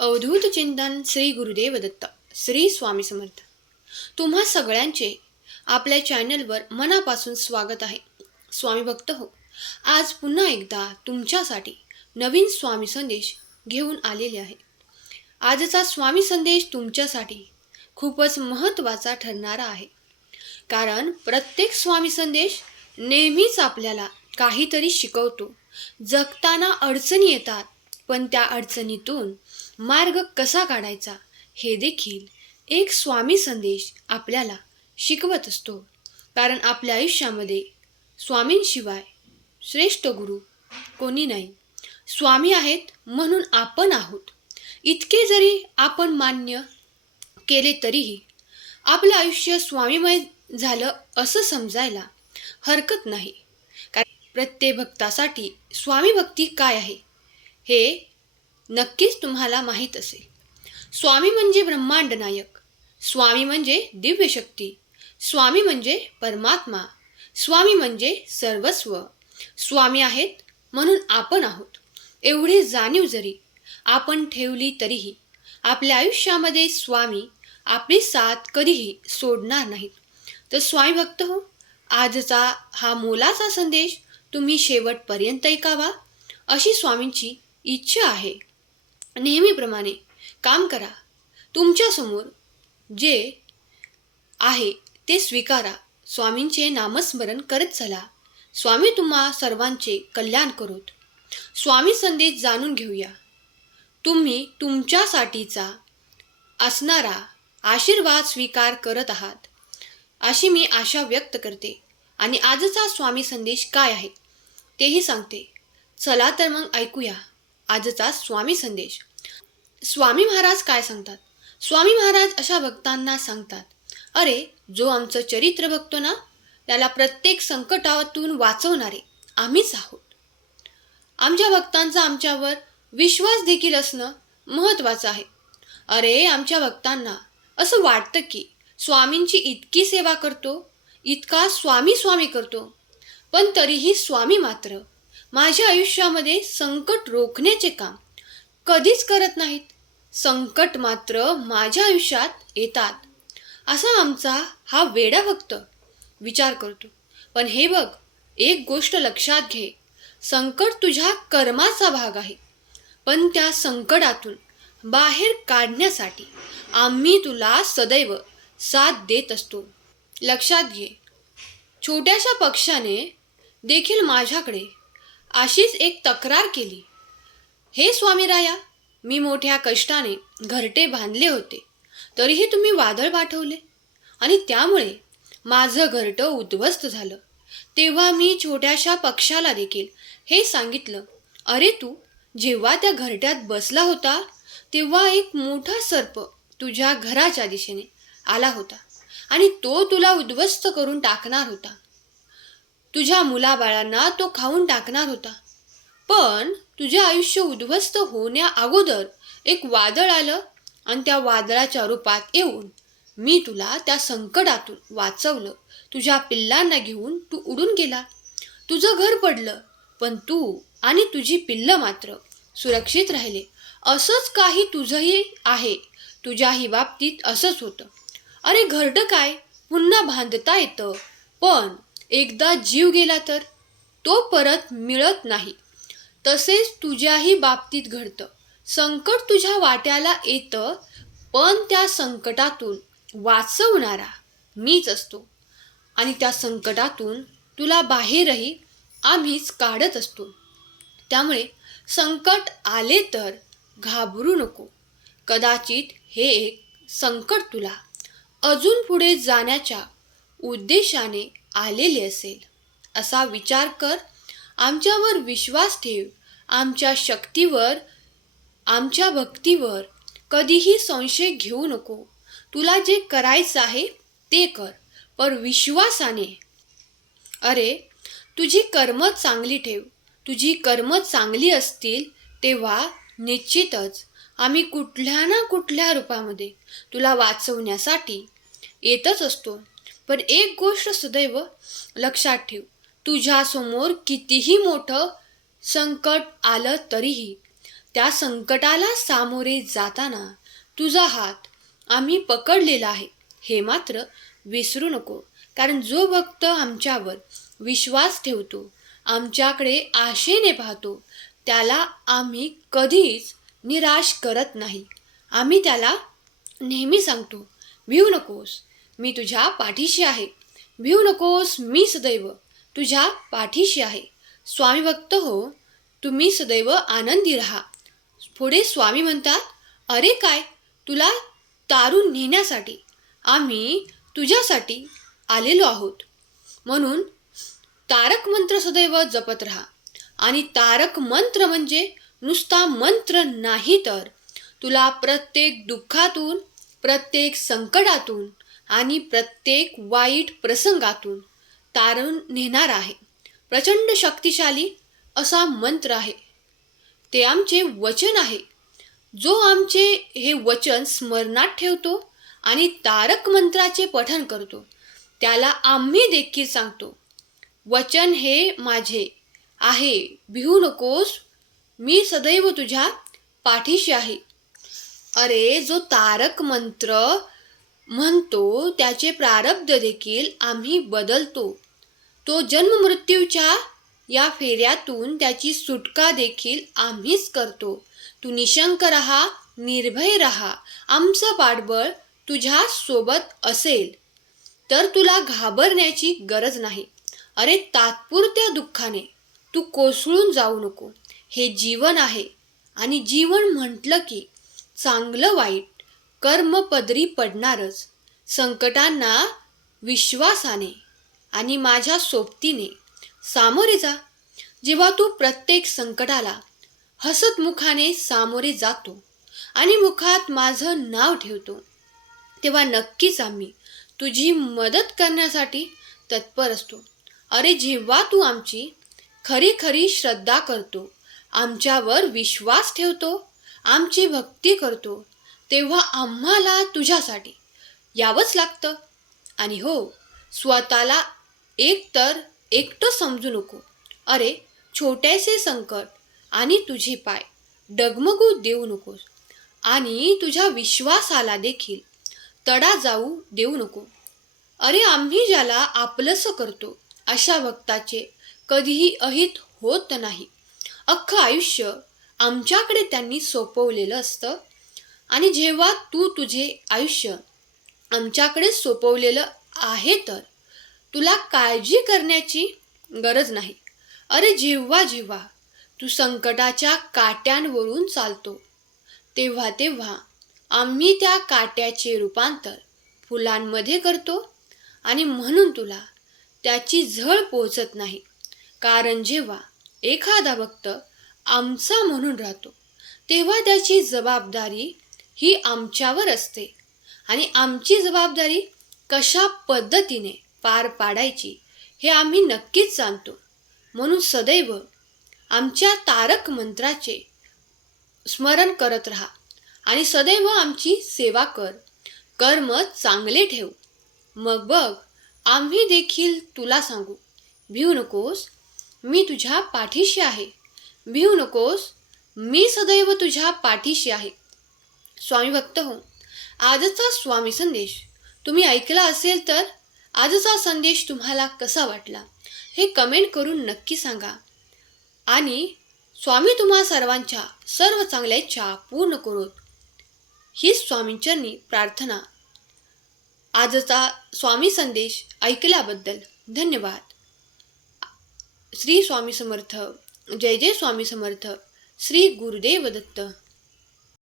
अवधूत चिंतन श्री गुरुदेव दत्त श्री स्वामी समर्थ. तुम्हा सगळ्यांचे आपल्या चॅनलवर मनापासून स्वागत आहे. स्वामी भक्त हो, आज पुन्हा एकदा तुमच्यासाठी नवीन स्वामी संदेश घेऊन आलेले आहे. आजचा स्वामी संदेश तुमच्यासाठी खूपच महत्त्वाचा ठरणारा आहे. कारण प्रत्येक स्वामी संदेश नेहमीच आपल्याला काहीतरी शिकवतो. जगताना अडचणी येतात, पण त्या अडचणीतून मार्ग कसा काढायचा हे देखील एक स्वामी संदेश आपल्याला शिकवत असतो. कारण आपल्या आयुष्यामध्ये स्वामींशिवाय श्रेष्ठ गुरु कोणी नाही. स्वामी आहेत म्हणून आपण आहोत, इतके जरी आपण मान्य केले तरीही आपलं आयुष्य स्वामीमय झालं असं समजायला हरकत नाही. कारण प्रत्येक भक्तासाठी स्वामी भक्ती काय आहे हे नक्कीच तुम्हाला माहीत असेल. स्वामी म्हणजे ब्रह्मांड नायक, स्वामी म्हणजे दिव्य शक्ती, स्वामी म्हणजे परमात्मा, स्वामी म्हणजे सर्वस्व. स्वामी आहेत म्हणून आपण आहोत एवढी जाणीव जरी आपण ठेवली तरीही आपल्या आयुष्यामध्ये स्वामी आपली साथ कधीही सोडणार नाहीत. तर स्वामी भक्त हो, आजचा हा मोलाचा संदेश तुम्ही शेवटपर्यंत ऐकावा अशी स्वामींची इच्छा आहे. नेहमीप्रमाणे काम करा. तुमच्यासमोर जे आहे ते स्वीकारा. स्वामींचे नामस्मरण करत चला. स्वामी तुम्हा सर्वांचे कल्याण करोत. स्वामी संदेश जाणून घेऊया. तुम्ही तुमच्यासाठीचा असणारा आशीर्वाद स्वीकार करत आहात अशी मी आशा व्यक्त करते. आणि आजचा स्वामी संदेश काय आहे तेही सांगते. चला तर मग ऐकूया आजचा स्वामी संदेश. स्वामी महाराज काय सांगतात? स्वामी महाराज अशा भक्तांना सांगतात, अरे जो आमचं चरित्र बघतो ना, त्याला प्रत्येक संकटातून वाचवणारे आम्हीच आहोत. आमच्या भक्तांचा आमच्यावर विश्वास देखील असणं महत्त्वाचं आहे. अरे आमच्या भक्तांना असं वाटतं की स्वामींची इतकी सेवा करतो, इतका स्वामी स्वामी करतो, पण तरीही स्वामी मात्र माझ्या आयुष्यामध्ये संकट रोखण्याचे काम कधीच करत नाहीत. संकट मात्र माझ्या आयुष्यात येतात असा आमचा हा वेडा भक्त विचार करतो. पण हे बघ, एक गोष्ट लक्षात घे, संकट तुझ्या कर्माचा भाग आहे. पण त्या संकटातून बाहेर काढण्यासाठी आम्ही तुला सदैव साथ देत असतो. लक्षात घे. छोट्याशा पक्षाने देखील माझ्याकडे अशीच एक तक्रार केली, हे स्वामीराया, मी मोठ्या कष्टाने घरटे बांधले होते, तरीही तुम्ही वादळ पाठवले आणि त्यामुळे माझं घरटं उद्ध्वस्त झालं. तेव्हा मी छोट्याशा पक्षाला देखील हे सांगितलं, अरे तू जेव्हा त्या घरट्यात बसला होता तेव्हा एक मोठा सर्प तुझ्या घराच्या दिशेने आला होता आणि तो तुला उद्ध्वस्त करून टाकणार होता. तुझ्या मुलाबाळांना तो खाऊन टाकणार होता. पण तुझे आयुष्य उद्ध्वस्त होण्या अगोदर एक वादळ आलं आणि त्या वादळाच्या रूपात येऊन मी तुला त्या संकटातून वाचवलं. तुझ्या पिल्लांना घेऊन तू उडून गेला. तुझं घर पडलं, पण तू आणि तुझी पिल्लं मात्र सुरक्षित राहिले. असंच काही तुझंही आहे. तुझ्याही बाबतीत असंच होतं. अरे घरटं काय पुन्हा बांधता येतं, पण एकदा जीव गेला तर तो परत मिळत नाही. तसेच तुझ्याही बाबतीत घडतं. संकट तुझ्या वाट्याला येतं, पण त्या संकटातून वाचवणारा मीच असतो आणि त्या संकटातून तुला बाहेरही आम्हीच काढत असतो. त्यामुळे संकट आले तर घाबरू नको. कदाचित हे एक संकट तुला अजून पुढे जाण्याच्या उद्देशाने आलेले असेल असा विचार कर. आमच्यावर विश्वास ठेव. आमच्या शक्तीवर, आमच्या भक्तीवर कधीही संशय घेऊ नको. तुला जे करायचं आहे ते कर, पण विश्वासाने. अरे तुझी कर्म चांगली ठेव. तुझी कर्म चांगली असतील तेव्हा निश्चितच आम्ही कुठल्या ना कुठल्या रूपामध्ये तुला वाचवण्यासाठी येतच असतो. पण एक गोष्ट सदैव लक्षात ठेव, तुझ्यासमोर कितीही मोठं संकट आलं तरीही त्या संकटाला सामोरे जाताना तुझा हात आम्ही पकडलेला आहे हे मात्र विसरू नको. कारण जो भक्त आमच्यावर विश्वास ठेवतो, आमच्याकडे आशेने पाहतो, त्याला आम्ही कधीच निराश करत नाही. आम्ही त्याला नेहमी सांगतो, भिवू नकोस, मी तुझ्या पाठीशी आहे. भिवू नकोस, मी सदैव तुझ्या पाठीशी आहे. स्वामी भक्त हो, तुम्ही सदैव आनंदी राहा. पुढे स्वामी म्हणतात, अरे काय, तुला तारून नेण्यासाठी आम्ही तुझ्यासाठी आलेलो आहोत. म्हणून तारक मंत्र सदैव जपत राहा. आणि तारक मंत्र म्हणजे नुसता मंत्र नाही, तर तुला प्रत्येक दुःखातून, प्रत्येक संकटातून आणि प्रत्येक वाईट प्रसंगातून तारून नेणार आहे. प्रचंड शक्तिशाली असा मंत्र आहे. ते आमचे वचन आहे. जो आमचे हे वचन स्मरणात ठेवतो आणि तारक मंत्राचे पठण करतो, त्याला आम्ही देखील सांगतो, वचन हे माझे आहे, भिवू नकोस, मी सदैव तुझ्या पाठीशी आहे. अरे, जो तारक मंत्र म्हणतो त्याचे प्रारब्ध देखील आम्ही बदलतो. तो जन्ममृत्यूच्या या फेऱ्यातून त्याची सुटका देखील आम्हीच करतो. तू निशंक राहा, निर्भय राहा. आमचं पाठबळ तुझ्या सोबत असेल, तर तुला घाबरण्याची गरज नाही. अरे, तात्पुरत्या दुःखाने तू कोसळून जाऊ नको. हे जीवन आहे आणि जीवन म्हटलं की चांगलं वाईट कर्म पदरी पडणारच. संकटांना विश्वासाने आणि माझ्या सोबतीने सामोरे जा. जेव्हा तू प्रत्येक संकटाला हसतमुखाने सामोरे जातो आणि मुखात माझं नाव ठेवतो, तेव्हा नक्कीच आम्ही तुझी मदत करण्यासाठी तत्पर असतो. अरे, जेव्हा तू आमची खरी खरी श्रद्धा करतो, आमच्यावर विश्वास ठेवतो, आमची भक्ती करतो, तेव्हा आम्हाला तुझ्यासाठी यावंच लागतं. आणि हो, स्वतःला एकटं समजू नको. अरे, छोटेसे संकट आणि तुझे पाय डगमगू देऊ नकोस आणि तुझ्या विश्वासाला देखील तडा जाऊ देऊ नको. अरे, आम्ही ज्याला आपलंसं करतो अशा भक्ताचे कधीही अहित होत नाही. अख्खं आयुष्य आमच्याकडे त्यांनी सोपवलेलं असतं. आणि जेव्हा तू तुझे आयुष्य आमच्याकडे सोपवलेलं आहे, तर तुला काळजी करण्याची गरज नाही. अरे, जेव्हा जेव्हा तू संकटाच्या काट्यांवरून चालतो, तेव्हा तेव्हा आम्ही त्या काट्याचे रूपांतर फुलांमध्ये करतो. आणि म्हणून तुला त्याची झळ पोचत नाही. कारण जेव्हा एखादा भक्त आमचा म्हणून राहतो, तेव्हा त्याची जबाबदारी ही आमच्यावर असते. आणि आमची जबाबदारी कशा पद्धतीने पार पाडायची हे आम्ही नक्कीच जाणतो. म्हणून सदैव आमच्या तारक मंत्राचे स्मरण करत राहा आणि सदैव आमची सेवा कर. कर्म चांगले ठेव, मग बघ आम्ही देखील तुला सांगू, भिवू नकोस, मी तुझ्या पाठीशी आहे. भिवू नकोस, मी सदैव तुझ्या पाठीशी आहे. स्वामी भक्त हो, आजचा स्वामी संदेश तुम्ही ऐकला असेल, तर आजचा संदेश तुम्हाला कसा वाटला हे कमेंट करून नक्की सांगा. आणि स्वामी तुम्हा सर्वांच्या सर्व चांगल्या इच्छा पूर्ण करोत, ही स्वामींचरणी प्रार्थना. आजचा स्वामी संदेश ऐकल्याबद्दल धन्यवाद. श्री स्वामी समर्थ. जय जय स्वामी समर्थ. श्री गुरुदेव दत्त.